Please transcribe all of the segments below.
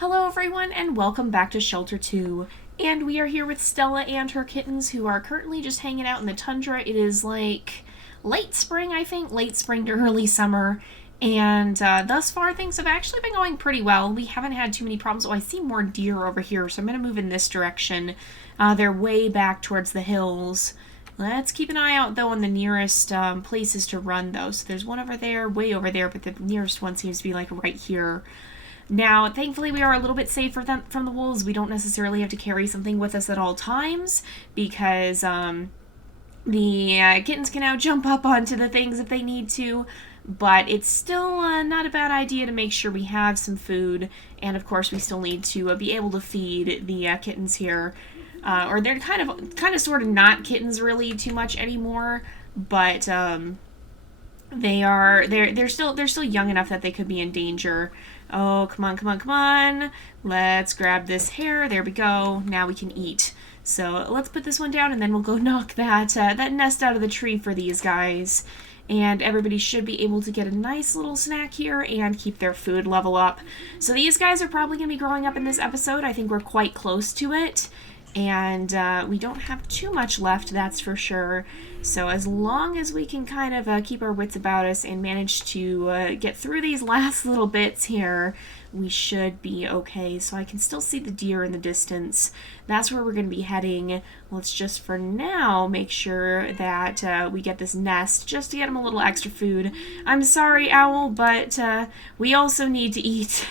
Hello everyone and welcome back to Shelter 2. And we are here with Stella and her kittens who are currently just hanging out in the tundra. It is like late spring, I think, late spring to early summer. And thus far things have actually been going pretty well. We haven't had too many problems. Oh, I see more deer over here, so I'm going to move in this direction. They're way back towards the hills. Let's keep an eye out, though, on the nearest places to run, though. So there's one over there, way over there, but the nearest one seems to be, like, right here. Now, thankfully, we are a little bit safer from the wolves. We don't necessarily have to carry something with us at all times because the kittens can now jump up onto the things if they need to. But it's still not a bad idea to make sure we have some food. And, of course, we still need to be able to feed the kittens here. Or they're kind of sort of not kittens really too much anymore. But they're still young enough that they could be in danger. Oh, come on, come on, come on. Let's grab this hair. There we go. Now we can eat. So let's put this one down and then we'll go knock that nest out of the tree for these guys. And everybody should be able to get a nice little snack here and keep their food level up. So these guys are probably going to be growing up in this episode. I think we're quite close to it. And we don't have too much left, that's for sure. So as long as we can kind of keep our wits about us and manage to get through these last little bits here, we should be okay. So I can still see the deer in the distance. That's where we're going to be heading. Let's just for now make sure that we get this nest just to get them a little extra food. I'm sorry, Owl, but we also need to eat.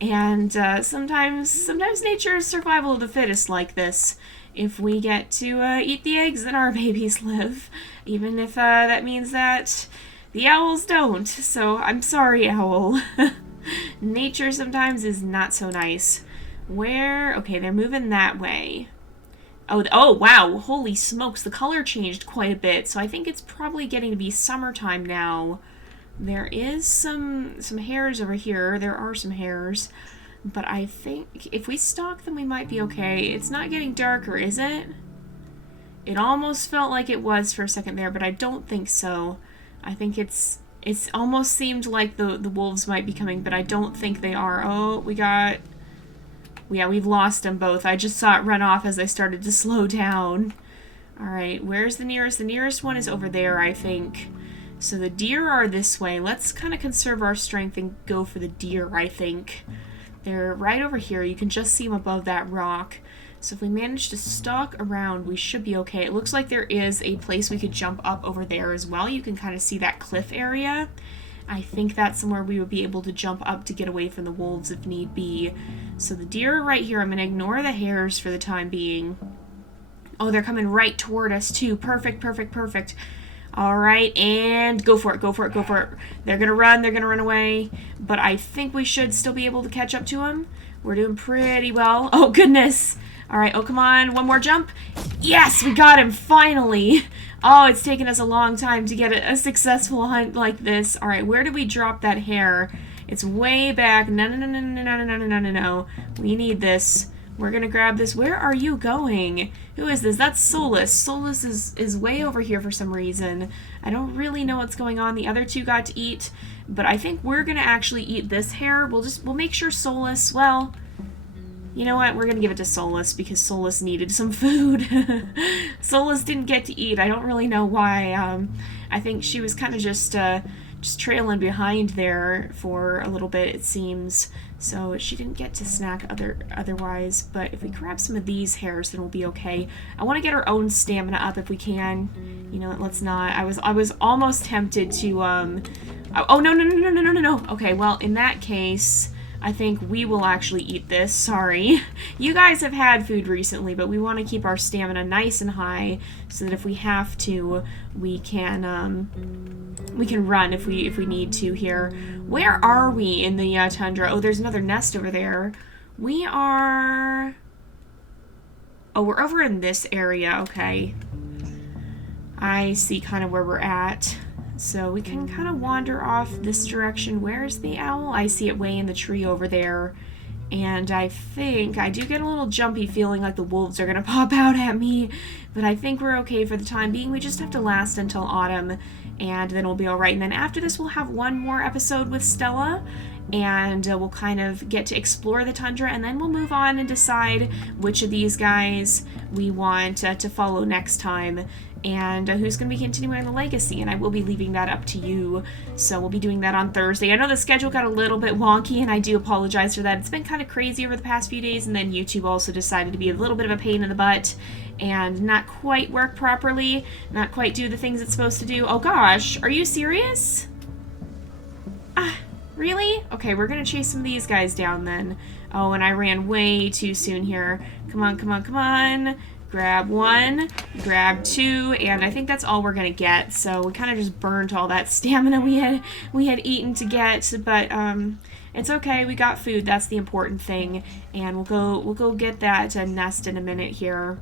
And sometimes nature is survival of the fittest like this. If we get to eat the eggs, then our babies live. Even if that means that the owls don't. So I'm sorry, Owl. Nature sometimes is not so nice. Where? Okay, they're moving that way. Oh, wow. Holy smokes, the color changed quite a bit. So I think it's probably getting to be summertime now. There is some hares over here. There are some hares. But I think if we stalk them, we might be okay. It's not getting darker, is it? It almost felt like it was for a second there, but I don't think so. I think it's almost seemed like the wolves might be coming, but I don't think they are. Oh, we've lost them both. I just saw it run off as I started to slow down. Alright, where's the nearest? The nearest one is over there, I think. So the deer are this way. Let's kind of conserve our strength and go for the deer, I think. They're right over here. You can just see them above that rock. So if we manage to stalk around, we should be okay. It looks like there is a place we could jump up over there as well. You can kind of see that cliff area. I think that's somewhere we would be able to jump up to get away from the wolves if need be. So the deer are right here. I'm going to ignore the hares for the time being. Oh, they're coming right toward us too. Perfect, perfect, perfect. Alright, and go for it, go for it, go for it. They're gonna run away. But I think we should still be able to catch up to them. We're doing pretty well. Oh, goodness. Alright, oh, come on. One more jump. Yes, we got him, finally. Oh, it's taken us a long time to get a successful hunt like this. Alright, where did we drop that hare? It's way back. No, no, no, no, no, no, no, no, no, no, no. We need this. We're gonna grab this. Where are you going? Who is this? That's Solus. Solus is way over here for some reason. I don't really know what's going on. The other two got to eat, but I think we're gonna actually eat this hare. We'll make sure Solus, well, you know what? We're gonna give it to Solus because Solus needed some food. Solus didn't get to eat. I don't really know why. I think she was kind of just trailing behind there for a little bit, it seems. So she didn't get to snack otherwise. But if we grab some of these hares, then we'll be okay. I want to get our own stamina up if we can. You know, let's not. I was almost tempted to oh, no, no, no, no, no, no, no, no. Okay, well, in that case, I think we will actually eat this. Sorry. You guys have had food recently, but we want to keep our stamina nice and high so that if we have to, we can run if we need to here. Where are we in the tundra? Oh, there's another nest over there. We are... Oh, we're over in this area. Okay. I see kind of where we're at. So we can kind of wander off this direction. Where's the owl? I see it way in the tree over there. And I think I do get a little jumpy feeling like the wolves are going to pop out at me. But I think we're okay for the time being. We just have to last until autumn. And then we'll be alright. And then after this, we'll have one more episode with Stella. and we'll kind of get to explore the tundra, and then we'll move on and decide which of these guys we want to follow next time, and who's going to be continuing the legacy, and I will be leaving that up to you. So we'll be doing that on Thursday. I know the schedule got a little bit wonky, and I do apologize for that. It's been kind of crazy over the past few days, and then YouTube also decided to be a little bit of a pain in the butt and not quite work properly, not quite do the things it's supposed to do. Oh gosh, are you serious? Really? Okay, we're gonna chase some of these guys down then. Oh, and I ran way too soon here. Come on, come on, come on. Grab one, grab two, and I think that's all we're gonna get. So we kind of just burnt all that stamina we had eaten to get, but it's okay. We got food. That's the important thing, and we'll go get that nest in a minute here.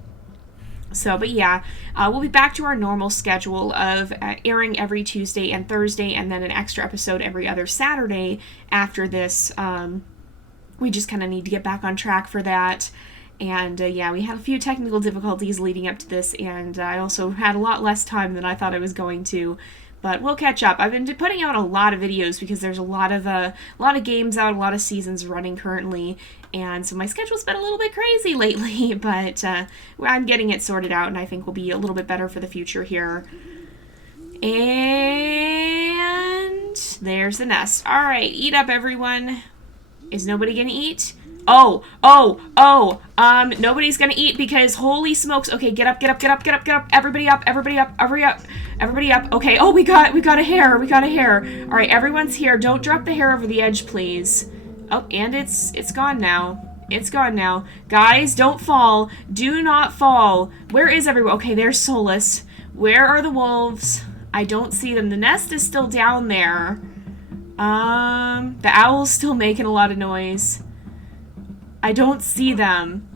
So, but yeah, we'll be back to our normal schedule of airing every Tuesday and Thursday, and then an extra episode every other Saturday after this. We just kind of need to get back on track for that. And yeah, we had a few technical difficulties leading up to this, and I also had a lot less time than I thought I was going to. But we'll catch up. I've been putting out a lot of videos because there's a lot of games out, a lot of seasons running currently, and so my schedule's been a little bit crazy lately. But I'm getting it sorted out, and I think we'll be a little bit better for the future here. And there's the nest. All right, eat up, everyone. Is nobody gonna eat? Nobody's gonna eat because holy smokes. Okay, get up. Everybody up. Okay, oh, we got a hare. All right, everyone's here. Don't drop the hare over the edge, please. Oh, and it's gone now. Guys, don't fall. Do not fall. Where is everyone? Okay, there's Solus. Where are the wolves? I don't see them. The nest is still down there. The owl's still making a lot of noise. I don't see them.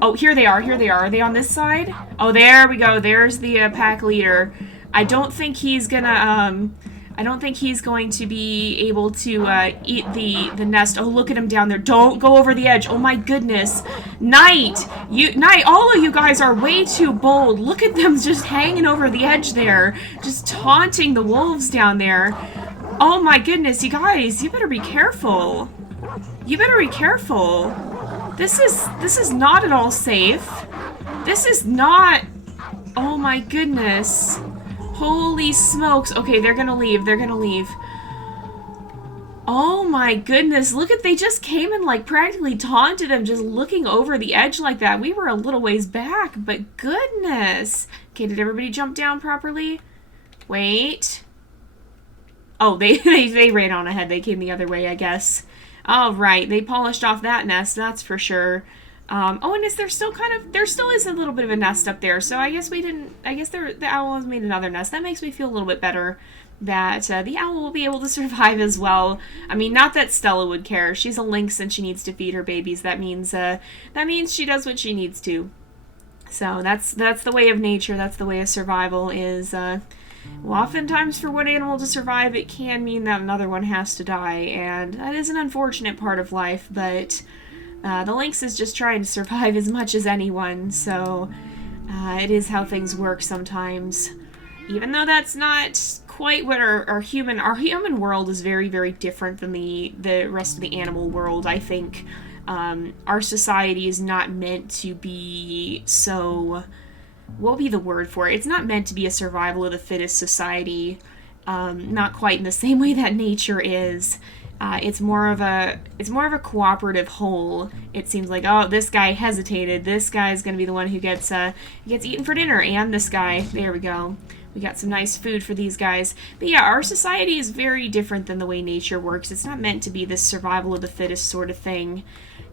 Oh, here they are. Are they on this side? Oh, there we go. There's the pack leader. I don't think he's going to be able to eat the nest. Oh, look at him down there. Don't go over the edge. Oh my goodness. Night, all of you guys are way too bold. Look at them just hanging over the edge there, just taunting the wolves down there. Oh my goodness, you guys, you better be careful. This is not at all safe. This is not. Oh my goodness. Holy smokes. Okay, they're gonna leave. Oh my goodness. Look at, they just came and like practically taunted him just looking over the edge like that. We were a little ways back, but goodness. Okay, did everybody jump down properly? Wait. Oh, they ran on ahead. They came the other way, I guess. All right, they polished off that nest, that's for sure. Oh, and there still is a little bit of a nest up there. So I guess the owl has made another nest. That makes me feel a little bit better that the owl will be able to survive as well. I mean, not that Stella would care. She's a lynx and she needs to feed her babies. That means she does what she needs to. So that's the way of nature. That's the way of survival is. Well, oftentimes for one animal to survive, it can mean that another one has to die, and that is an unfortunate part of life, but the lynx is just trying to survive as much as anyone, so it is how things work sometimes. Even though that's not quite what our human world is very, very different than the rest of the animal world, I think. Our society is not meant to be so... What would be the word for it? It's not meant to be a survival of the fittest society, not quite in the same way that nature is. It's more of a cooperative whole. It seems like, oh, this guy hesitated. This guy's going to be the one who gets eaten for dinner, and this guy. There we go. We got some nice food for these guys. But yeah, our society is very different than the way nature works. It's not meant to be this survival of the fittest sort of thing.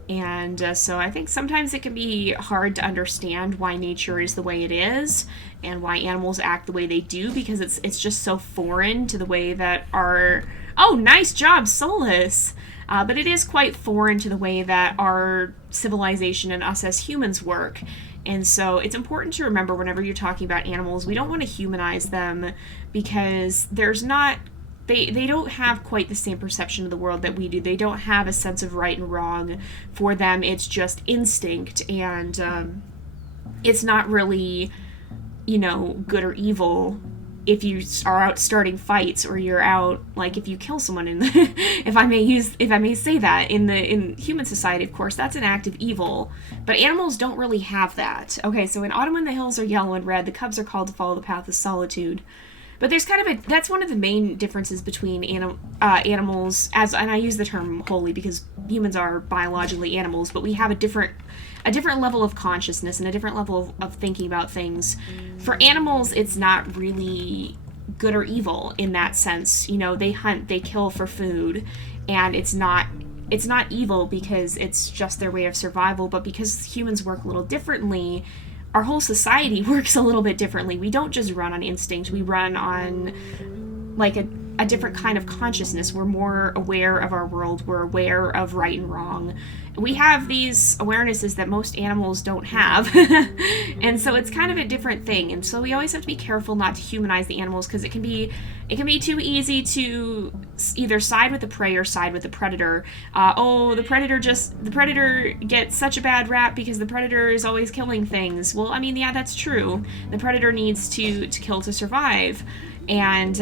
And so I think sometimes it can be hard to understand why nature is the way it is and why animals act the way they do, because it's just so foreign to the way that our... Oh, nice job, Solus! But it is quite foreign to the way that our civilization and us as humans work. And so it's important to remember whenever you're talking about animals, we don't want to humanize them because there's not... They don't have quite the same perception of the world that we do. They don't have a sense of right and wrong. For them, it's just instinct, and it's not really, good or evil. if you are out starting fights, or you're out, like, if you kill someone in the if I may say that, in human society, of course, that's an act of evil. But animals don't really have that. Okay, so in Autumn when the hills are yellow and red, the cubs are called to follow the path of solitude. But there's kind of that's one of the main differences between animals, and I use the term wholly because humans are biologically animals, but we have a different level of consciousness and a different level of thinking about things. For animals, it's not really good or evil in that sense. You know, they hunt, they kill for food, and it's not evil because it's just their way of survival. But because humans work a little differently, our whole society works a little bit differently. We don't just run on instinct. We run on, like, a different kind of consciousness. We're more aware of our world. We're aware of right and wrong. We have these awarenesses that most animals don't have. And so it's kind of a different thing. And so we always have to be careful not to humanize the animals, because it can be too easy to either side with the prey or side with the predator. The predator gets such a bad rap because the predator is always killing things. Well, I mean, yeah, that's true. The predator needs to kill to survive. And,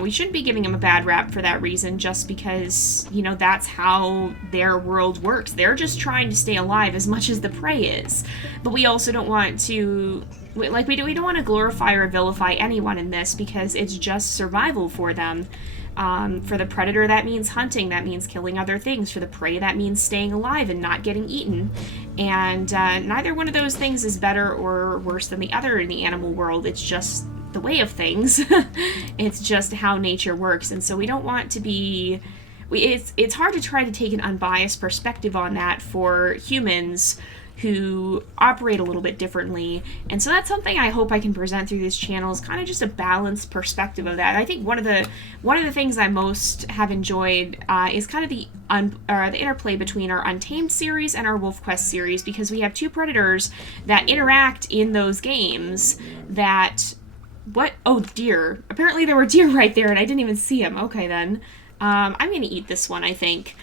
we shouldn't be giving them a bad rap for that reason, just because, that's how their world works. They're just trying to stay alive as much as the prey is. But we also don't want to, we don't want to glorify or vilify anyone in this, because it's just survival for them. For the predator, that means hunting, that means killing other things. For the prey, that means staying alive and not getting eaten. And neither one of those things is better or worse than the other in the animal world. It's just the way of things. It's just how nature works. And so we don't want to be... It's hard to try to take an unbiased perspective on that for humans who operate a little bit differently. And so that's something I hope I can present through this channel, is kind of just a balanced perspective of that. I think one of the things I most have enjoyed is kind of the interplay between our Untamed series and our Wolf Quest series, because we have two predators that interact in those games that... What? Oh, deer. Apparently there were deer right there and I didn't even see them. Okay, then. I'm going to eat this one, I think.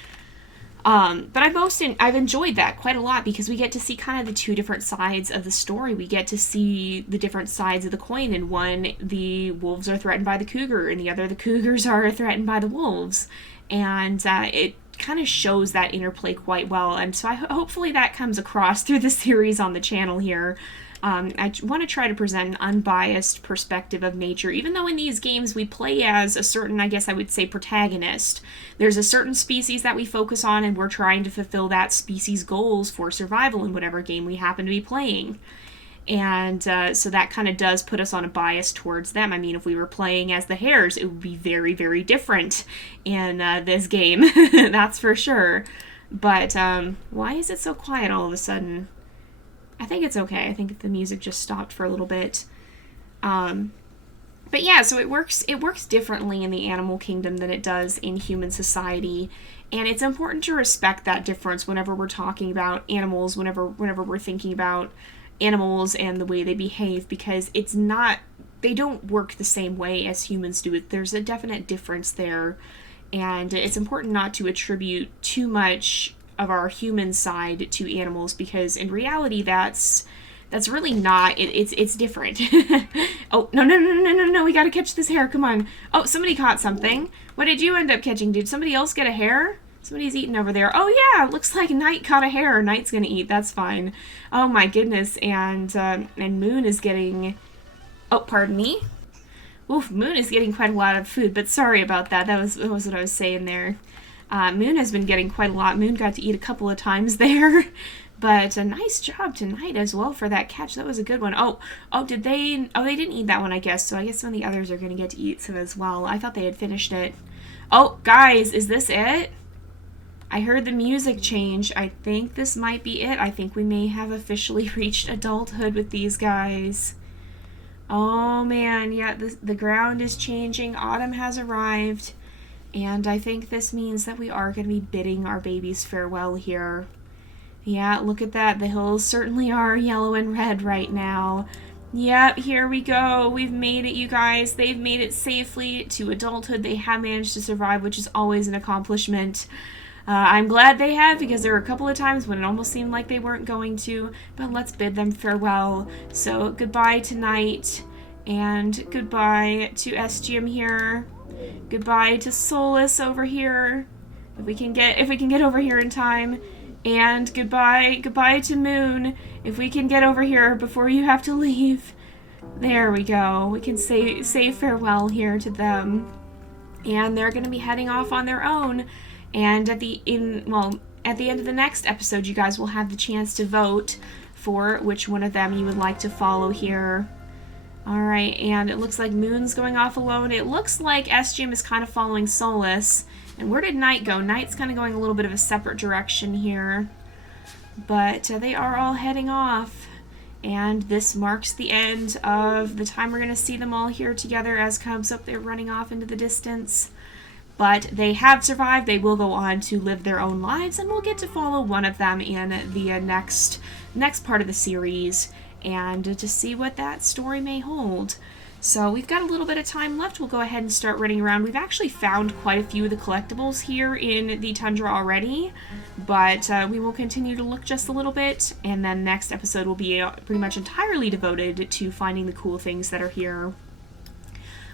But I've enjoyed that quite a lot, because we get to see kind of the two different sides of the story. We get to see the different sides of the coin. In one, the wolves are threatened by the cougar. In the other, the cougars are threatened by the wolves. And it kind of shows that interplay quite well. And so hopefully that comes across through the series on the channel here. I want to try to present an unbiased perspective of nature, even though in these games we play as a certain, I guess I would say, protagonist. There's a certain species that we focus on, and we're trying to fulfill that species' goals for survival in whatever game we happen to be playing. And so that kind of does put us on a bias towards them. I mean, if we were playing as the hares, it would be very, very different in this game. That's for sure. But why is it so quiet all of a sudden? I think it's okay. I think the music just stopped for a little bit. But yeah, so it works differently in the animal kingdom than it does in human society. And it's important to respect that difference whenever we're talking about animals, whenever we're thinking about animals and the way they behave, because they don't work the same way as humans do. There's a definite difference there. And it's important not to attribute too much of our human side to animals, because in reality that's really not it's different. Oh, no, we gotta catch this hare, come on. Oh, somebody caught something. What did you end up catching? Did somebody else get a hare? Somebody's eating over there. Oh yeah, looks like Knight caught a hare. Knight's gonna eat, that's fine. Oh my goodness. And Moon is getting, oh, pardon me. Oof, Moon is getting quite a lot of food, but sorry about that. That was what I was saying there. Moon has been getting quite a lot. Moon got to eat a couple of times there. But a nice job tonight as well for that catch. That was a good one. Oh, did they... Oh, they didn't eat that one, I guess. So I guess some of the others are going to get to eat some as well. I thought they had finished it. Oh, guys, is this it? I heard the music change. I think this might be it. I think we may have officially reached adulthood with these guys. Oh, man. Yeah, the ground is changing. Autumn has arrived. And I think this means that we are going to be bidding our babies farewell here. Yeah, look at that. The hills certainly are yellow and red right now. Yep, here we go. We've made it, you guys. They've made it safely to adulthood. They have managed to survive, which is always an accomplishment. I'm glad they have, because there were a couple of times when it almost seemed like they weren't going to. But let's bid them farewell. So goodbye tonight. And goodbye to SGM here. Goodbye to Solus over here. If we can get over here in time. And goodbye to Moon. If we can get over here before you have to leave. There we go. We can say farewell here to them. And they're going to be heading off on their own. And at the end of the next episode, you guys will have the chance to vote for which one of them you would like to follow here. Alright, and it looks like Moon's going off alone. It looks like SGM is kind of following Solus. And where did Night go? Night's kind of going a little bit of a separate direction here. But they are all heading off. And this marks the end of the time we're going to see them all here together as cubs. Up there running off into the distance. But they have survived. They will go on to live their own lives. And we'll get to follow one of them in the next part of the series. And to see what that story may hold. So we've got a little bit of time left. We'll go ahead and start running around. We've actually found quite a few of the collectibles here in the Tundra already, but we will continue to look just a little bit, and then next episode will be pretty much entirely devoted to finding the cool things that are here.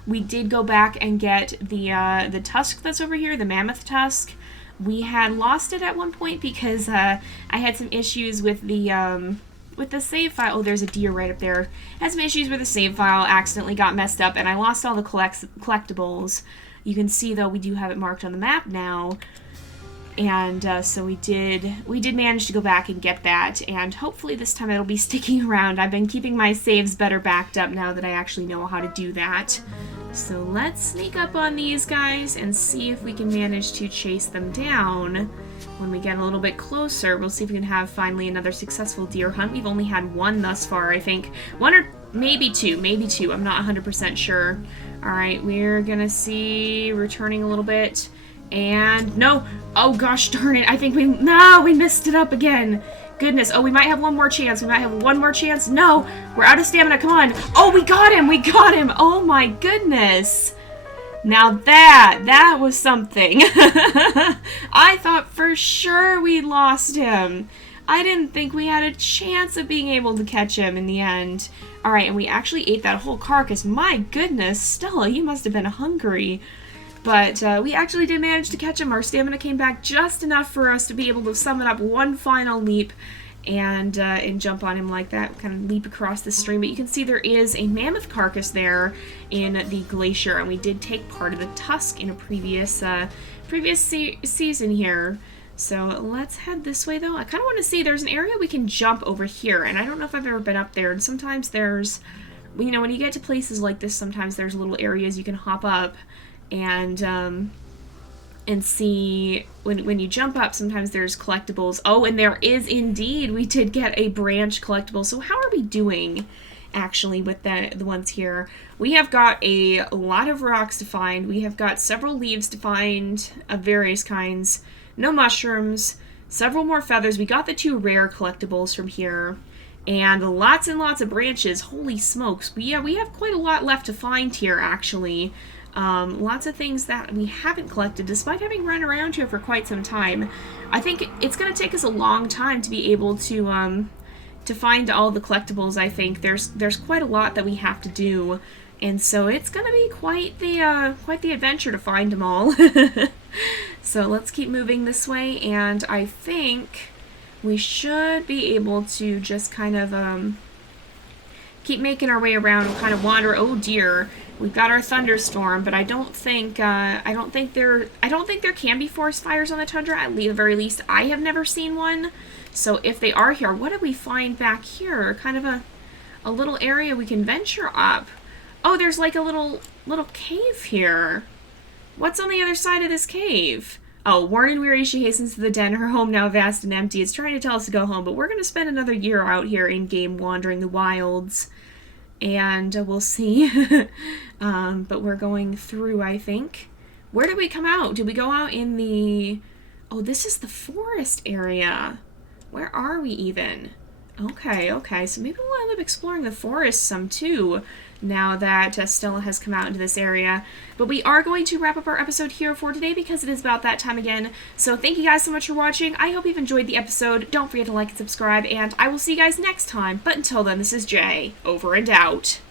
We did go back and get the tusk that's over here, the mammoth tusk. We had lost it at one point because I had some issues with the save file. Oh, there's a deer right up there. Had some issues with the save file, accidentally got messed up, and I lost all the collectibles. You can see, though, we do have it marked on the map now. And so we did manage to go back and get that, and hopefully this time it'll be sticking around. I've been keeping my saves better backed up now that I actually know how to do that. So let's sneak up on these guys and see if we can manage to chase them down. When we get a little bit closer, we'll see if we can have finally another successful deer hunt. We've only had one thus far, I think. One or maybe two. I'm not 100% sure. Alright, we're gonna see returning a little bit. And no! Oh gosh darn it, I think we messed it up again. Goodness, oh, we might have one more chance. No! We're out of stamina, come on! Oh, we got him! Oh my goodness! Now that was something. I thought for sure we lost him. I didn't think we had a chance of being able to catch him in the end. Alright, and we actually ate that whole carcass. My goodness, Stella, you must have been hungry. But we actually did manage to catch him. Our stamina came back just enough for us to be able to summon up one final leap and jump on him like that, kind of leap across the stream. But you can see there is a mammoth carcass there in the glacier, and we did take part of the tusk in a previous season here. So let's head this way, though. I kind of want to see, there's an area we can jump over here, and I don't know if I've ever been up there, and sometimes there's, you know, when you get to places like this, sometimes there's little areas you can hop up and see, when you jump up, sometimes there's collectibles. Oh, and there is indeed, we did get a branch collectible. So how are we doing, actually, with the ones here? We have got a lot of rocks to find. We have got several leaves to find of various kinds. No mushrooms. Several more feathers. We got the 2 rare collectibles from here. And lots of branches. Holy smokes. We have quite a lot left to find here, actually. Lots of things that we haven't collected despite having run around here for quite some time. I think it's going to take us a long time to be able to find all the collectibles. I think there's quite a lot that we have to do, and so it's going to be quite the adventure to find them all. So let's keep moving this way, and I think we should be able to just kind of keep making our way around and kind of wander. Oh dear. We've got our thunderstorm, but I don't think there can be forest fires on the tundra. At the very least, I have never seen one. So if they are here, what did we find back here? Kind of a little area we can venture up. Oh, there's like a little cave here. What's on the other side of this cave? Oh, worn and weary, she hastens to the den. Her home now vast and empty. It's trying to tell us to go home, but we're going to spend another year out here in-game wandering the wilds. And we'll see. But we're going through, I think. Where did we come out? Did we go out in the... Oh, this is the forest area. Where are we even? Okay. So maybe we'll end up exploring the forest some too, now that Stella has come out into this area. But we are going to wrap up our episode here for today because it is about that time again. So thank you guys so much for watching. I hope you've enjoyed the episode. Don't forget to like and subscribe, and I will see you guys next time. But until then, this is Jay, over and out.